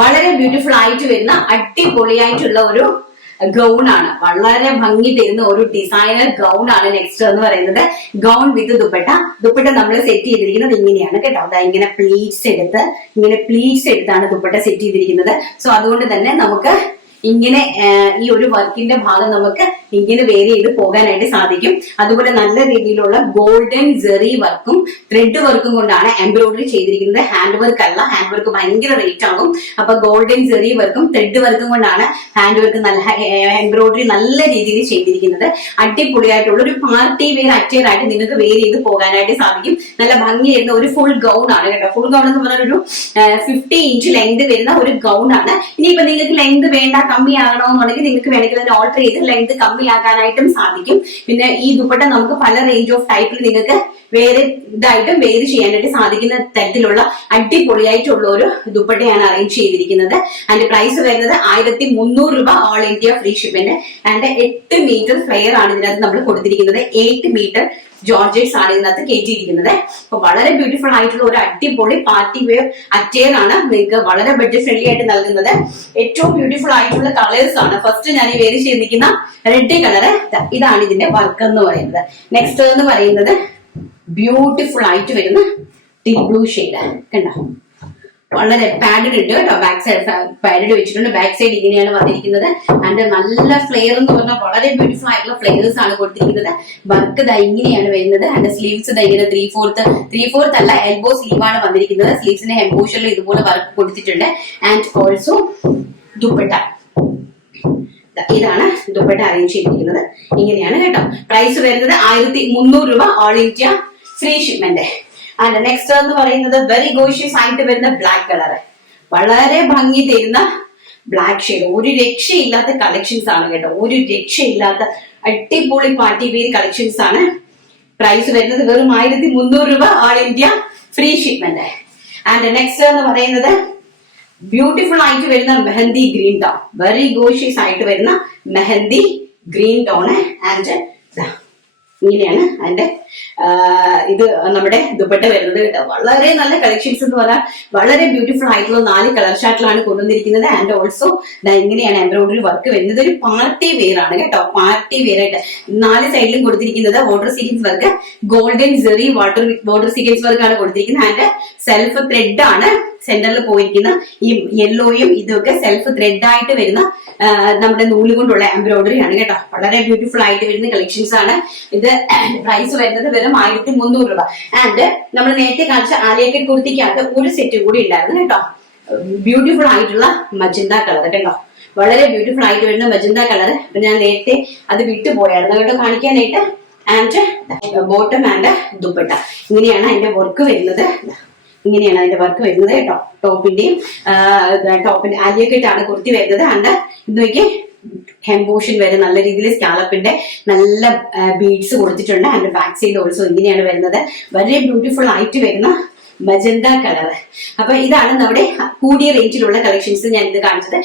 വളരെ ബ്യൂട്ടിഫുൾ ആയിട്ട് വരുന്ന അടിപൊളിയായിട്ടുള്ള ഒരു ഗൗൺ ആണ്. വളരെ ഭംഗി തരുന്ന ഒരു ഡിസൈനർ ഗൗൺ ആണ് നെക്സ്റ്റ് എന്ന് പറയുന്നത്. ഗൗൺ വിത്ത് ദുപ്പട്ട നമ്മൾ സെറ്റ് ചെയ്തിരിക്കുന്നത് ഇങ്ങനെയാണ് കേട്ടോ. അതാ ഇങ്ങനെ പ്ലീറ്റ്സ് എടുത്താണ് ദുപ്പട്ട സെറ്റ് ചെയ്തിരിക്കുന്നത്. സോ അതുകൊണ്ട് തന്നെ നമുക്ക് ഇങ്ങനെ ഈ ഒരു വർക്കിന്റെ ഭാഗം നമുക്ക് ഇങ്ങനെ വേരി ചെയ്ത് പോകാനായിട്ട് സാധിക്കും. അതുപോലെ നല്ല രീതിയിലുള്ള ഗോൾഡൻ ജെറി വർക്കും ത്രെഡ് വർക്കും കൊണ്ടാണ് എംബ്രോയിഡറി ചെയ്തിരിക്കുന്നത്. ഹാൻഡ് വർക്ക് അല്ല, ഹാൻഡ് വർക്ക് ഭയങ്കര റേറ്റ് ആകും. അപ്പൊ ഗോൾഡൻ ജെറി വർക്കും ത്രെഡ് വർക്കും കൊണ്ടാണ് ഹാൻഡ് വർക്ക് എംബ്രോയിഡറി നല്ല രീതിയിൽ ചെയ്തിരിക്കുന്നത്. അടിപൊളിയായിട്ടുള്ള ഒരു പാർട്ടി വെയർ അറ്റയർ ആയിട്ട് നിങ്ങൾക്ക് വേരി ചെയ്ത് പോകാനായിട്ട് സാധിക്കും. നല്ല ഭംഗി വരുന്ന ഒരു ഫുൾ ഗൗൺ ആണ് കേട്ടോ. ഫുൾ ഗൗൺ എന്ന് പറഞ്ഞാൽ ഒരു 50 ഇഞ്ച് ലെങ്ത് വരുന്ന ഒരു ഗൗൺ ആണ്. ഇനിയിപ്പോ നിങ്ങൾക്ക് ലെങ്ത് വേണ്ട, കമ്മിയാകണമെന്നുണ്ടെങ്കിൽ നിങ്ങൾക്ക് വേണമെങ്കിൽ അതിന് ഓൾട്ടർ ചെയ്ത് ലെങ്ത് കമ്മിയാക്കാനായിട്ടും സാധിക്കും. പിന്നെ ഈ ദുപ്പട്ട നമുക്ക് പല റേഞ്ച് ഓഫ് ടൈപ്പിൽ നിങ്ങൾക്ക് വേറെ ഇതായിട്ടും വേര് ചെയ്യാനായിട്ട് സാധിക്കുന്ന തരത്തിലുള്ള അടിപൊളിയായിട്ടുള്ള ഒരു ദുപ്പട്ടയാണ് അറേഞ്ച് ചെയ്തിരിക്കുന്നത്. അതിന്റെ പ്രൈസ് വരുന്നത് 1300 രൂപ, ഓൾ ഇന്ത്യ ഫ്രീ ഷിപ്പിന്റെ. ആൻഡ് 8 മീറ്റർ ഫ്ലെയർ ആണ് ഇതിനകത്ത് നമ്മൾ കൊടുത്തിരിക്കുന്നത്. 8 മീറ്റർ ജോർജറ്റ്സ് ആണ് ഇതിനകത്ത് കയറ്റിയിരിക്കുന്നത്. അപ്പൊ വളരെ ബ്യൂട്ടിഫുൾ ആയിട്ടുള്ള ഒരു അടിപൊളി പാർട്ടി വെയർ അറ്റയർ ആണ് നിങ്ങൾക്ക് വളരെ ബഡ്ജറ്റ് ഫ്രണ്ട്ലി ആയിട്ട് നൽകുന്നത്. ഏറ്റവും ബ്യൂട്ടിഫുൾ ആയിട്ടുള്ള കളേഴ്സ് ആണ്. ഫസ്റ്റ് ഞാൻ ഈ വേര് ചെയ്തിരിക്കുന്ന റെഡ് കളർ, ഇതാണ് ഇതിന്റെ വർക്ക് എന്ന് പറയുന്നത്. നെക്സ്റ്റ് എന്ന് പറയുന്നത് ബ്യൂട്ടിഫുൾ ആയിട്ട് വരുന്ന ഡീപ് ബ്ലൂ ഷെയ്ഡ് കണ്ടോ. വളരെ പാഡഡ് ഉണ്ട് കേട്ടോ. ബാക്ക് സൈഡ് പാഡഡ് വെച്ചിട്ടുണ്ട്. ബാക്ക് സൈഡ് ഇങ്ങനെയാണ് വന്നിരിക്കുന്നത്. അതിന്റെ നല്ല ഫ്ലെയർ എന്ന് പറഞ്ഞാൽ വളരെ ബ്യൂട്ടിഫുൾ ആയിട്ടുള്ള ഫ്ലെയർസ് ആണ് കൊടുത്തിരിക്കുന്നത്. വർക്ക് ദാ ഇങ്ങനെയാണ് വരുന്നത്. അതിന്റെ സ്ലീവ്സ് ദാ ഇങ്ങനെ 3/4 അല്ല, എൽബോ സ്ലീവ് ആണ് വന്നിരിക്കുന്നത്. സ്ലീവ്സിന്റെ ഹെം പോർഷനിൽ ഇതുപോലെ വർക്ക് കൊടുത്തിട്ടുണ്ട്. ആൻഡ് ഓൾസോ ദുപ്പട്ട, ഇതാണ് ദുപ്പട്ട അറേഞ്ച് ചെയ്തിരിക്കുന്നത്. ഇങ്ങനെയാണ് കേട്ടോ. പ്രൈസ് വരുന്നത് 1300 രൂപ, all India free shipment. And next എന്ന് പറയുന്നത് വെരി ഗോഷ്യസ് ആയിട്ട് വരുന്ന ബ്ലാക്ക് കളർ. വളരെ ഭംഗി തരുന്ന ബ്ലാക്ക് ഷെയ്ഡ്. ഒരു രക്ഷയില്ലാത്ത കളക്ഷൻസ് ആണ് കേട്ടോ. ഒരു രക്ഷയില്ലാത്ത അടിപൊളി പാർട്ടി വെയർ കളക്ഷൻസ് ആണ്. പ്രൈസ് വരുന്നത് വെറും 1300 രൂപ, all India free shipment. And next എന്ന് പറയുന്നത് ബ്യൂട്ടിഫുൾ ആയിട്ട് വരുന്ന mehndi green tone. Very gorgeous ആയിട്ട് വരുന്ന മെഹന്തി ഗ്രീൻ ടോണ്. ആൻഡ് ഇങ്ങനെയാണ് അതിന്റെ ഇത് നമ്മുടെ ദുപ്പട്ട വരുന്നത് കേട്ടോ. വളരെ നല്ല കളക്ഷൻസ് എന്ന് പറഞ്ഞാൽ വളരെ ബ്യൂട്ടിഫുൾ ആയിട്ടുള്ള 4 കളർ ഷാർട്ടിലാണ് കൊണ്ടുവന്നിരിക്കുന്നത്. ആൻഡ് ഓൾസോ ഇങ്ങനെയാണ് എംബ്രോയിഡറി വർക്ക് വരുന്നത്. ഒരു പാർട്ടി വെയർ ആണ് കേട്ടോ. പാർട്ടി വെയർ ആയിട്ട് 4 സൈഡിലും കൊടുത്തിരിക്കുന്നത് water sequence work, golden Jerry water sequence work ആണ് കൊടുത്തിരിക്കുന്നത്. ആൻഡ് സെൽഫ് ത്രെഡ് ആണ് സെന്ററിൽ പോയിരിക്കുന്ന. ഈ യെല്ലോയും ഇതൊക്കെ സെൽഫ് ത്രെഡ് ആയിട്ട് വരുന്ന നമ്മുടെ നൂല് കൊണ്ടുള്ള എംബ്രോയിഡറി ആണ് കേട്ടോ. വളരെ ബ്യൂട്ടിഫുൾ ആയിട്ട് വരുന്ന കളക്ഷൻസ് ആണ്. ഇത് പ്രൈസ് വരുന്നത് വെറും 1300 രൂപ. ആൻഡ് നമ്മൾ നേരത്തെ കാണിച്ച ആലിയക്കറ്റ് കുർത്തിക്കകത്ത് ഒരു സെറ്റ് കൂടി ഉണ്ടായിരുന്നു കേട്ടോ. ബ്യൂട്ടിഫുൾ ആയിട്ടുള്ള മജന്ത കളർ കേട്ടോ. വളരെ ബ്യൂട്ടിഫുൾ ആയിട്ട് വരുന്ന മജന്ത കളർ. അപ്പൊ ഞാൻ നേരത്തെ അത് വിട്ടുപോയായിരുന്നു കേട്ടോ കാണിക്കാനായിട്ട്. ആൻഡ് ബോട്ടം ആൻഡ് ദുപ്പട്ട ഇങ്ങനെയാണ് അതിന്റെ വർക്ക് വരുന്നത്. ഇങ്ങനെയാണ് അതിന്റെ വർക്ക് വരുന്നത് കേട്ടോ. ടോപ്പിന്റെ ആലിയക്കറ്റാണ് കുർത്തി വരുന്നത്. ആൻഡ് ഇതൊക്കെ ഹെം പോർഷൻ വരെ നല്ല രീതിയിൽ സ്കാലപ്പിന്റെ നല്ല ബീഡ്സ് കൊടുത്തിട്ടുണ്ട്. ആൻഡ് ബാക്ക് സൈഡ് ഓൾസോ ഇങ്ങനെയാണ് വരുന്നത്. വളരെ ബ്യൂട്ടിഫുൾ ആയിട്ട് വരുന്ന മജന്ത കളർ. അപ്പൊ ഇതാണ് നമ്മുടെ കൂടിയ റേഞ്ചിലുള്ള കളക്ഷൻസ് ഞാൻ ഇത് കാണിച്ചത്.